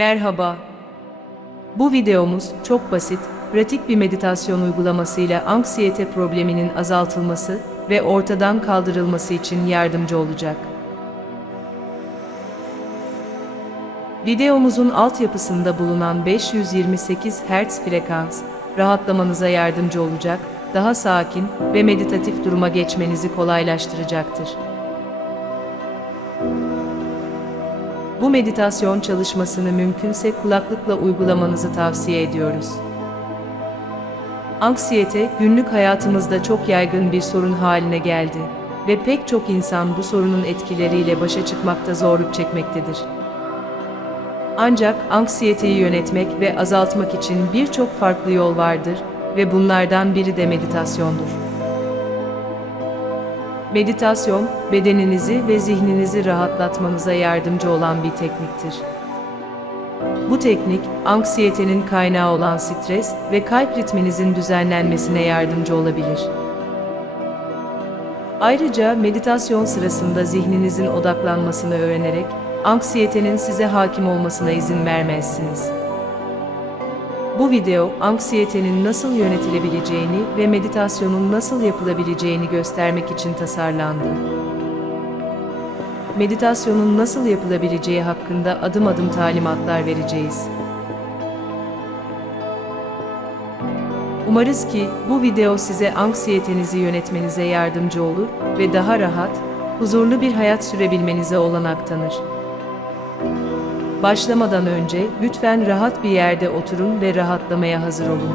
Merhaba. Bu videomuz çok basit, pratik bir meditasyon uygulamasıyla anksiyete probleminin azaltılması ve ortadan kaldırılması için yardımcı olacak. Videomuzun altyapısında bulunan 528 Hz frekans, rahatlamanıza yardımcı olacak, daha sakin ve meditatif duruma geçmenizi kolaylaştıracaktır. Bu meditasyon çalışmasını mümkünse kulaklıkla uygulamanızı tavsiye ediyoruz. Anksiyete günlük hayatımızda çok yaygın bir sorun haline geldi ve pek çok insan bu sorunun etkileriyle başa çıkmakta zorluk çekmektedir. Ancak anksiyeteyi yönetmek ve azaltmak için birçok farklı yol vardır ve bunlardan biri de meditasyondur. Meditasyon, bedeninizi ve zihninizi rahatlatmanıza yardımcı olan bir tekniktir. Bu teknik, anksiyetenin kaynağı olan stres ve kalp ritminizin düzenlenmesine yardımcı olabilir. Ayrıca meditasyon sırasında zihninizin odaklanmasını öğrenerek, anksiyetenin size hakim olmasına izin vermezsiniz. Bu video, anksiyetenin nasıl yönetilebileceğini ve meditasyonun nasıl yapılabileceğini göstermek için tasarlandı. Meditasyonun nasıl yapılabileceği hakkında adım adım talimatlar vereceğiz. Umarız ki bu video size anksiyetenizi yönetmenize yardımcı olur ve daha rahat, huzurlu bir hayat sürebilmenize olanak tanır. Başlamadan önce lütfen rahat bir yerde oturun ve rahatlamaya hazır olun.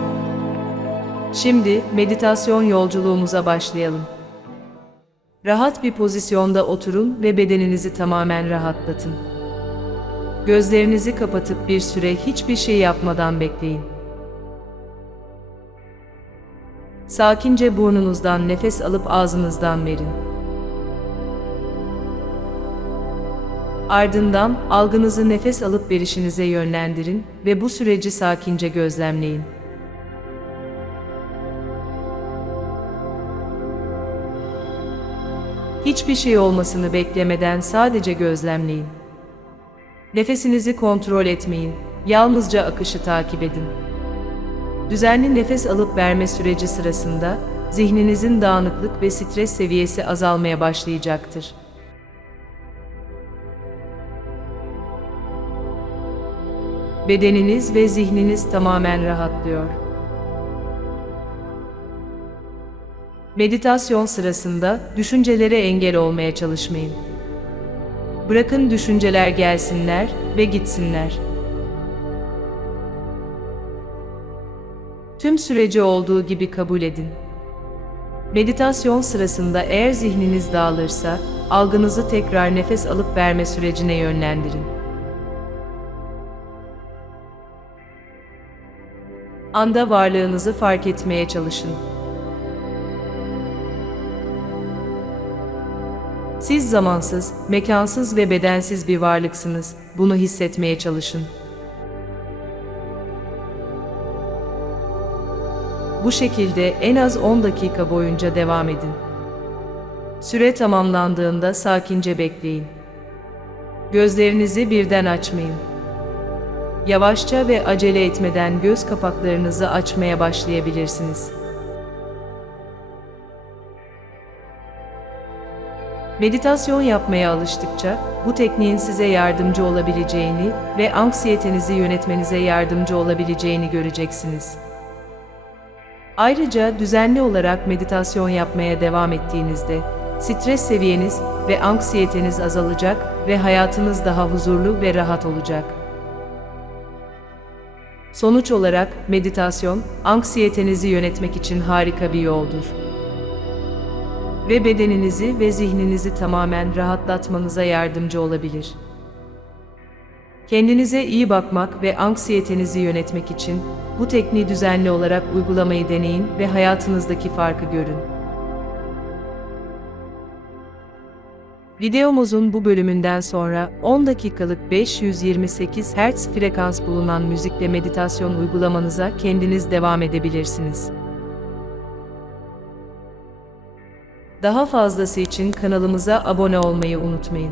Şimdi meditasyon yolculuğumuza başlayalım. Rahat bir pozisyonda oturun ve bedeninizi tamamen rahatlatın. Gözlerinizi kapatıp bir süre hiçbir şey yapmadan bekleyin. Sakince burnunuzdan nefes alıp ağzınızdan verin. Ardından algınızı nefes alıp verişinize yönlendirin ve bu süreci sakince gözlemleyin. Hiçbir şey olmasını beklemeden sadece gözlemleyin. Nefesinizi kontrol etmeyin, yalnızca akışı takip edin. Düzenli nefes alıp verme süreci sırasında zihninizin dağınıklık ve stres seviyesi azalmaya başlayacaktır. Bedeniniz ve zihniniz tamamen rahatlıyor. Meditasyon sırasında düşüncelere engel olmaya çalışmayın. Bırakın düşünceler gelsinler ve gitsinler. Tüm süreci olduğu gibi kabul edin. Meditasyon sırasında eğer zihniniz dağılırsa, algınızı tekrar nefes alıp verme sürecine yönlendirin. Anda varlığınızı fark etmeye çalışın. Siz zamansız, mekansız ve bedensiz bir varlıksınız. Bunu hissetmeye çalışın. Bu şekilde en az 10 dakika boyunca devam edin. Süre tamamlandığında sakince bekleyin. Gözlerinizi birden açmayın. Yavaşça ve acele etmeden göz kapaklarınızı açmaya başlayabilirsiniz. Meditasyon yapmaya alıştıkça bu tekniğin size yardımcı olabileceğini ve anksiyetenizi yönetmenize yardımcı olabileceğini göreceksiniz. Ayrıca düzenli olarak meditasyon yapmaya devam ettiğinizde stres seviyeniz ve anksiyeteniz azalacak ve hayatınız daha huzurlu ve rahat olacak. Sonuç olarak meditasyon, anksiyetenizi yönetmek için harika bir yoldur. Ve bedeninizi ve zihninizi tamamen rahatlatmanıza yardımcı olabilir. Kendinize iyi bakmak ve anksiyetenizi yönetmek için bu tekniği düzenli olarak uygulamayı deneyin ve hayatınızdaki farkı görün. Videomuzun bu bölümünden sonra 10 dakikalık 528 Hz frekans bulunan müzikle meditasyon uygulamanıza kendiniz devam edebilirsiniz. Daha fazlası için kanalımıza abone olmayı unutmayın.